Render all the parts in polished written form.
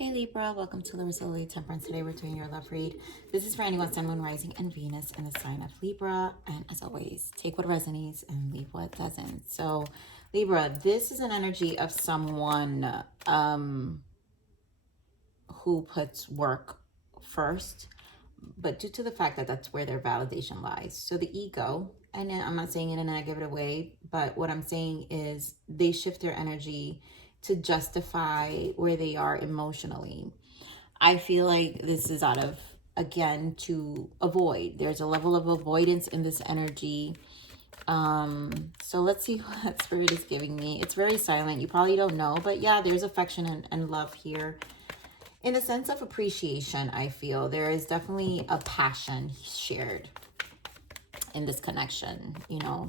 Hey Libra, welcome to Libralovetarot Temperance. Today we're doing your love read. This is for anyone, Sun, Moon, Rising, and Venus in the sign of Libra. And as always, take what resonates and leave what doesn't. So Libra, this is an energy of someone who puts work first, but due to the fact that that's where their validation lies. So the ego, and I'm not saying it in a negative way, but what I'm saying is they shift their energy to justify where they are emotionally. I feel like this is out of, again, to avoid. There's a level of avoidance in this energy. So let's see what Spirit is giving me. It's very silent. You probably don't know, but yeah, there's affection and love here. In a sense of appreciation, I feel there is definitely a passion shared in this connection, you know.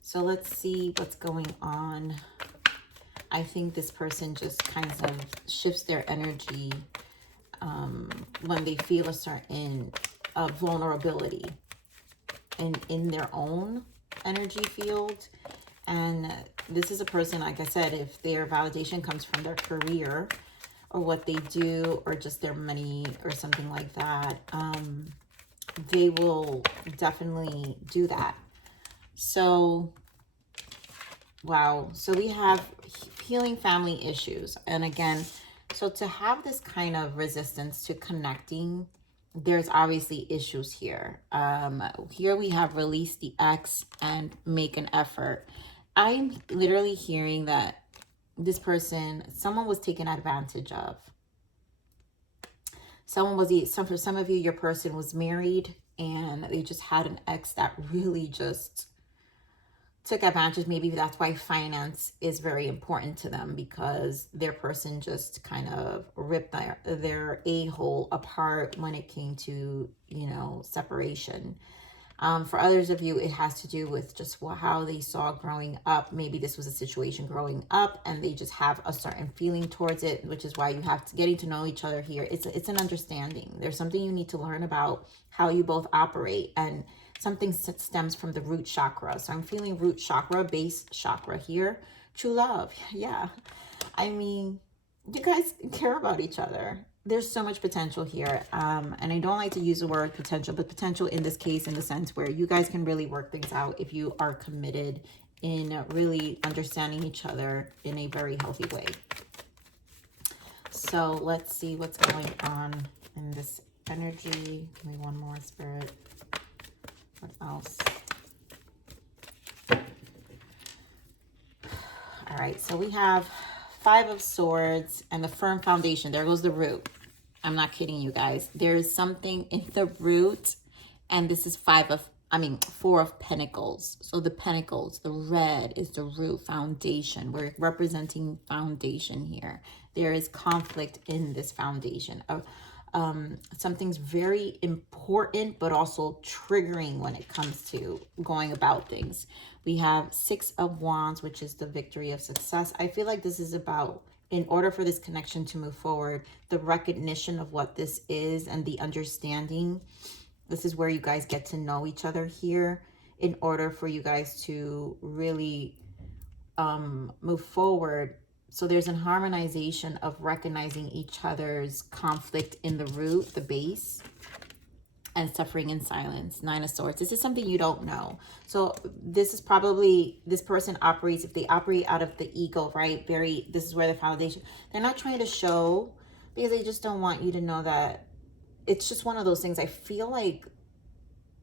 So let's see what's going on. I think this person just kind of shifts their energy when they feel a certain vulnerability in their own energy field. And this is a person, like I said, if their validation comes from their career or what they do or just their money or something like that, they will definitely do that. So wow, so we have healing family issues. And again, so to have this kind of resistance to connecting, there's obviously issues here. Here we have release the ex and make an effort. I'm literally hearing that this person, someone was taken advantage of. For some of you, your person was married and they just had an ex that really just took advantage. Maybe that's why finance is very important to them, because their person just kind of ripped their a-hole apart when it came to, you know, separation. For others of you, it has to do with just how they saw growing up. Maybe this was a situation growing up and they just have a certain feeling towards it, which is why you have to getting to know each other here. It's an understanding. There's something you need to learn about how you both operate, and something stems from the root chakra. So I'm feeling root chakra, base chakra here. True love. Yeah. I mean, you guys care about each other. There's so much potential here. And I don't like to use the word potential, but potential in this case, in the sense where you guys can really work things out if you are committed in really understanding each other in a very healthy way. So let's see what's going on in this energy. Give me one more, Spirit. What else? All right, so we have Five of Swords and the firm foundation. There goes the root. I'm not kidding you guys. There is something in the root, and this is Four of Pentacles. So the pentacles, the red is the root, foundation. We're representing foundation here. There is conflict in this foundation. Something's very important, but also triggering when it comes to going about things. We have Six of Wands, which is the victory of success. I feel like this is about, in order for this connection to move forward, the recognition of what this is and the understanding. This is where you guys get to know each other here in order for you guys to really move forward. So there's a harmonization of recognizing each other's conflict in the root, the base, and suffering in silence. Nine of Swords. This is something you don't know. So this is probably, this person operates, if they operate out of the ego, right? This is where the foundation, they're not trying to show, because they just don't want you to know that. It's just one of those things. I just feel like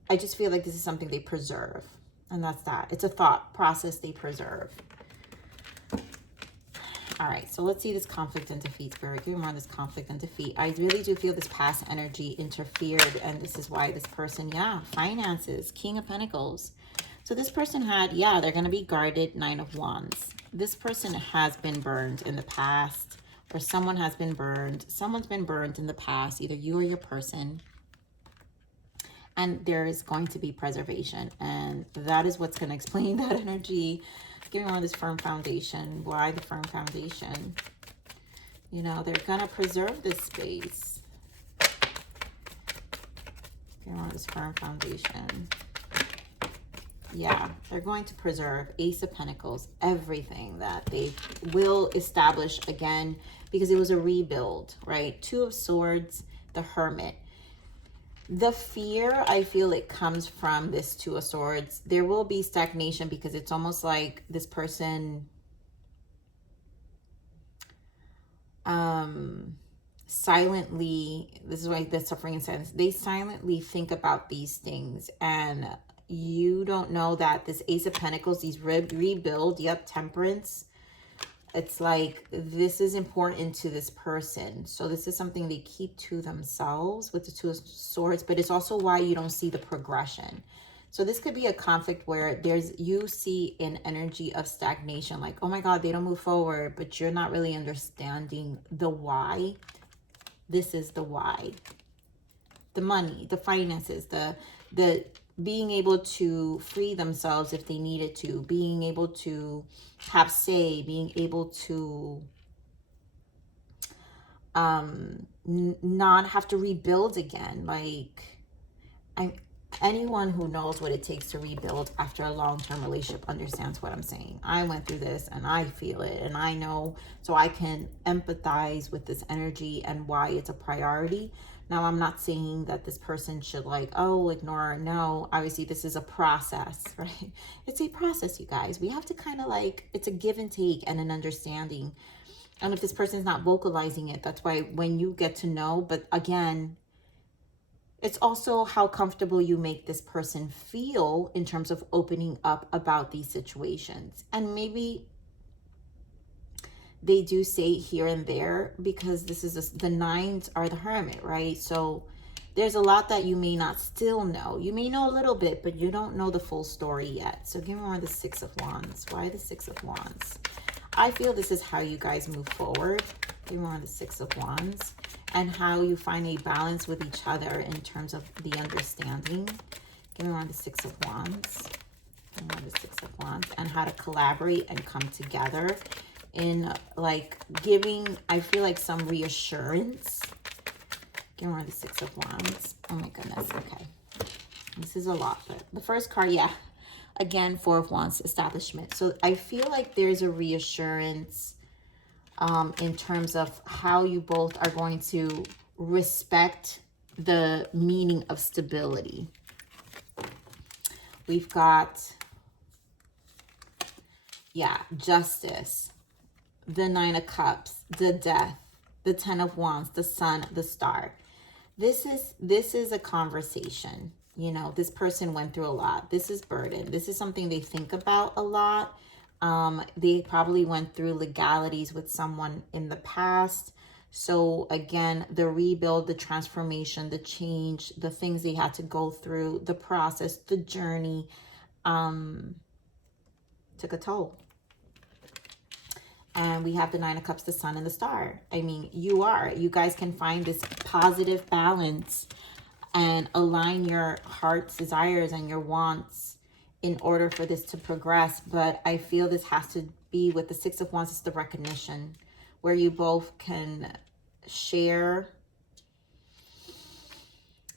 this is something they preserve. And that's that. It's a thought process they preserve. All right, so let's see this conflict and defeat, Spirit. Give me more on this conflict and defeat. I really do feel this past energy interfered, and this is why this person, yeah, finances, King of Pentacles. So this person had, yeah, they're going to be guarded, Nine of Wands. This person has been burned in the past, or someone has been burned. Someone's been burned in the past, either you or your person. And there is going to be preservation, and that is what's going to explain that energy. Give me one of this firm foundation. Why the firm foundation? You know, they're going to preserve this space. Give me one of this firm foundation. Yeah, they're going to preserve. Ace of Pentacles, everything that they will establish again, because it was a rebuild, right? Two of Swords, the Hermit. The fear, I feel it comes from this Two of Swords. There will be stagnation because it's almost like this person silently, this is why the suffering and silence, they silently think about these things, and you don't know that this Ace of Pentacles, these rebuild, yep, Temperance, it's like this is important to this person, so this is something they keep to themselves with the Two of Swords, but it's also why you don't see the progression. So this could be a conflict where you see an energy of stagnation, like, oh my God, they don't move forward, but you're not really understanding the why. This is the why. The money, the finances, the being able to free themselves if they needed to, being able to have say, being able to not have to rebuild again. Like, anyone who knows what it takes to rebuild after a long-term relationship understands what I'm saying. I went through this and I feel it and I know, so I can empathize with this energy and why it's a priority. Now, I'm not saying that this person should like, oh, ignore. No, obviously this is a process, right? It's a process, you guys. We have to kind of like, it's a give and take and an understanding. And if this person's not vocalizing it, that's why when you get to know, but again, it's also how comfortable you make this person feel in terms of opening up about these situations. And maybe they do say here and there, because this is the nines are the Hermit, right? So there's a lot that you may not still know. You may know a little bit, but you don't know the full story yet. So give me more of the Six of Wands. Why the Six of Wands? I feel this is how you guys move forward. Give me more of the Six of Wands. And how you find a balance with each other in terms of the understanding. Give me more of the Six of Wands. Give me more of the Six of Wands. And how to collaborate and come together in like giving, I feel like, some reassurance. Give me more of the Six of Wands. Oh my goodness. Okay. This is a lot. But the first card, yeah. Again, Four of Wands, establishment. So I feel like there's a reassurance in terms of how you both are going to respect the meaning of stability. We've got, yeah, Justice, the Nine of Cups, the Death, the Ten of Wands, the Sun, the Star. This is a conversation. You know, this person went through a lot. This is burden. This is something they think about a lot. They probably went through legalities with someone in the past. So again, the rebuild, the transformation, the change, the things they had to go through, the process, the journey, took a toll. And we have the Nine of Cups, the Sun, and the Star. I mean, you guys can find this positive balance and align your heart's desires and your wants in order for this to progress. But I feel this has to be with the Six of Wands, is the recognition, where you both can share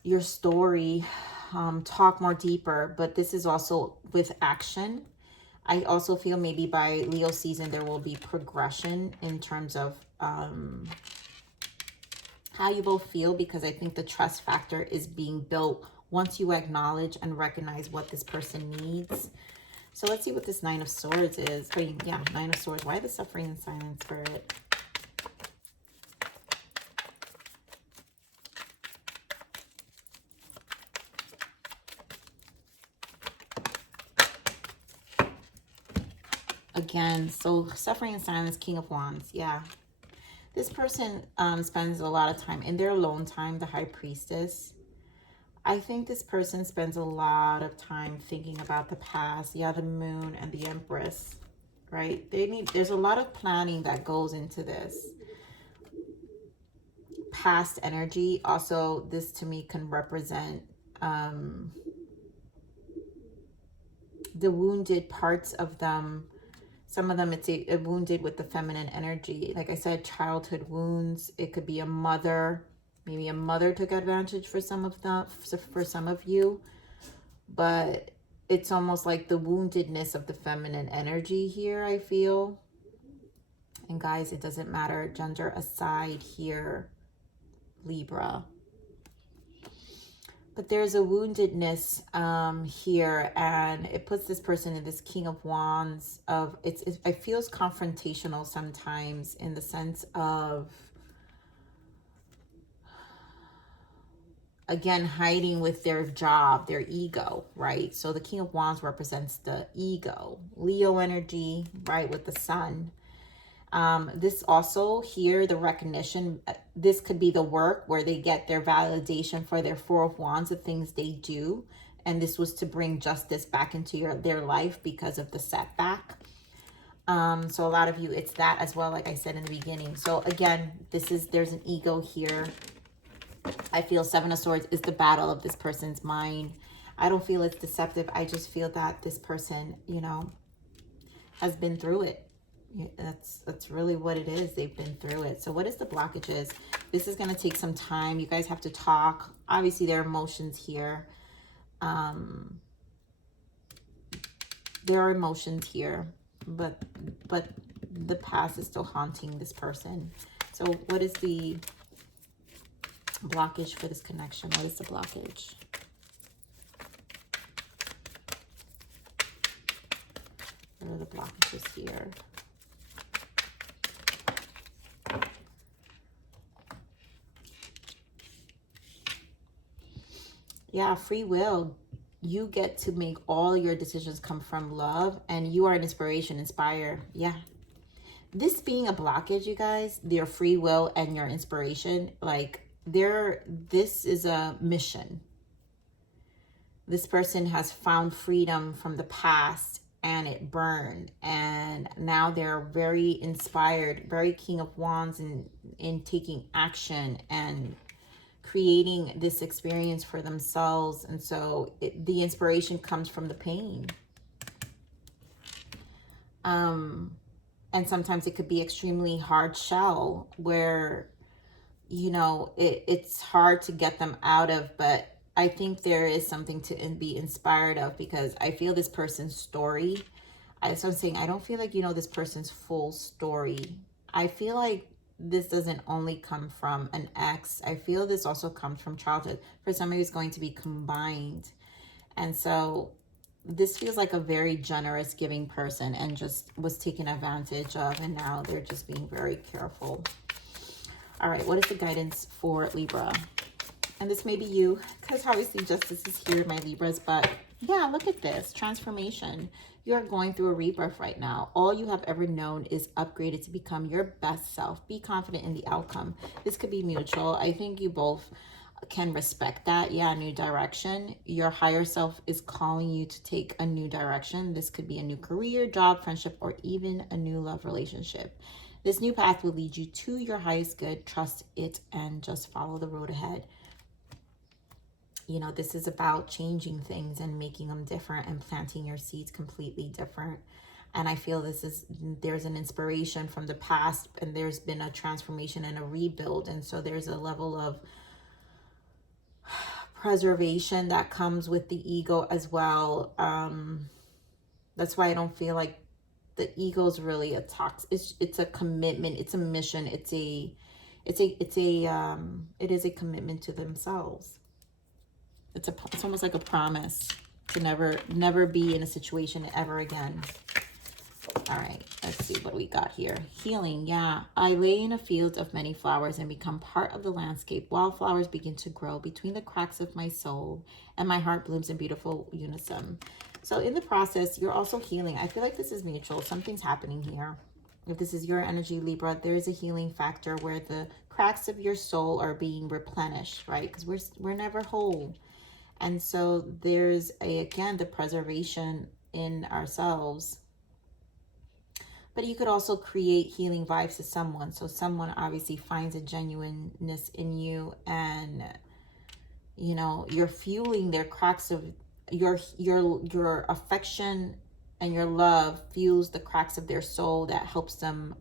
your story, talk more deeper, but this is also with action. I also feel maybe by Leo season, there will be progression in terms of how you both feel, because I think the trust factor is being built once you acknowledge and recognize what this person needs. So let's see what this Nine of Swords is. I mean, yeah, Nine of Swords. Why the suffering and silence, Spirit? Again, so suffering and silence, King of Wands. Yeah. This person spends a lot of time in their alone time, the High Priestess. I think this person spends a lot of time thinking about the past. Yeah, the Moon and the Empress, right? There's a lot of planning that goes into this. Past energy. Also, this to me can represent the wounded parts of them. Some of them, it's a wounded with the feminine energy. Like I said, childhood wounds. It could be a mother. Maybe a mother took advantage for some of them, for some of you. But it's almost like the woundedness of the feminine energy here, I feel. And guys, it doesn't matter, gender aside here, Libra. But there's a woundedness here, and it puts this person in this King of Wands of, it feels confrontational sometimes, in the sense of, again, hiding with their job, their ego, right? So the King of Wands represents the ego, Leo energy, right, with the sun. This also here, the recognition, this could be the work where they get their validation for their Four of Wands, the things they do. And this was to bring justice back into their life because of the setback. So a lot of you, it's that as well, like I said in the beginning. So again, there's an ego here. I feel Seven of Swords is the battle of this person's mind. I don't feel it's deceptive. I just feel that this person, you know, has been through it. That's really what it is. They've been through it. So what is the blockages? This is going to take some time. You guys have to talk. Obviously, there are emotions here. There are emotions here, but the past is still haunting this person. So what is the blockage for this connection? What is the blockage? What are the blockages here? Yeah, free will. You get to make all your decisions come from love, and you are an inspiration, inspire. Yeah. This being a blockage, you guys, your free will and your inspiration, like this is a mission. This person has found freedom from the past and it burned, and now they're very inspired, very King of Wands in taking action and creating this experience for themselves. And so the inspiration comes from the pain. And sometimes it could be extremely hard shell where, you know, it's hard to get them out of, but I think there is something to be inspired of, because I feel this person's story. So I'm saying, I don't feel like you know this person's full story. I feel like this doesn't only come from an ex. I feel this also comes from childhood. For somebody who's going to be combined. And so this feels like a very generous, giving person, and just was taken advantage of, and now they're just being very careful. All right, what is the guidance for Libra? And this may be you, because obviously justice is here, my Libras. But yeah, look at this transformation. You're going through a rebirth right now. All you have ever known is upgraded to become your best self. Be confident in the outcome. This could be mutual. I think you both can respect that. Yeah, new direction. Your higher self is calling you to take a new direction. This could be a new career, job, friendship, or even a new love relationship. This new path will lead you to your highest good. Trust it and just follow the road ahead. You know, this is about changing things and making them different and planting your seeds completely different. And I feel there's an inspiration from the past, and there's been a transformation and a rebuild. And so there's a level of preservation that comes with the ego as well. That's why I don't feel like the ego is really a it's a commitment, it's a mission, it is a commitment to themselves. It's almost like a promise to never be in a situation ever again. All right, let's see what we got here. Healing, yeah. I lay in a field of many flowers and become part of the landscape. Wildflowers begin to grow between the cracks of my soul, and my heart blooms in beautiful unison. So in the process, you're also healing. I feel like this is mutual. Something's happening here. If this is your energy, Libra, there is a healing factor where the cracks of your soul are being replenished, right? Because we're never whole. And so there's again, the preservation in ourselves. But you could also create healing vibes to someone. So someone obviously finds a genuineness in you, and, you know, you're fueling their cracks of your affection, and your love fuels the cracks of their soul that helps them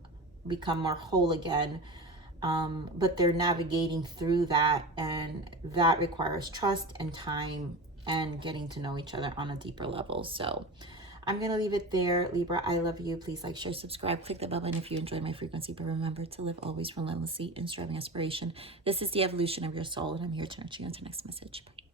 become more whole again. But they're navigating through that, and that requires trust and time and getting to know each other on a deeper level. So I'm going to leave it there. Libra, I love you. Please like, share, subscribe, click the bell button if you enjoy my frequency. But remember to live always relentlessly in striving aspiration. This is the evolution of your soul, and I'm here to nurture you into the next message. Bye.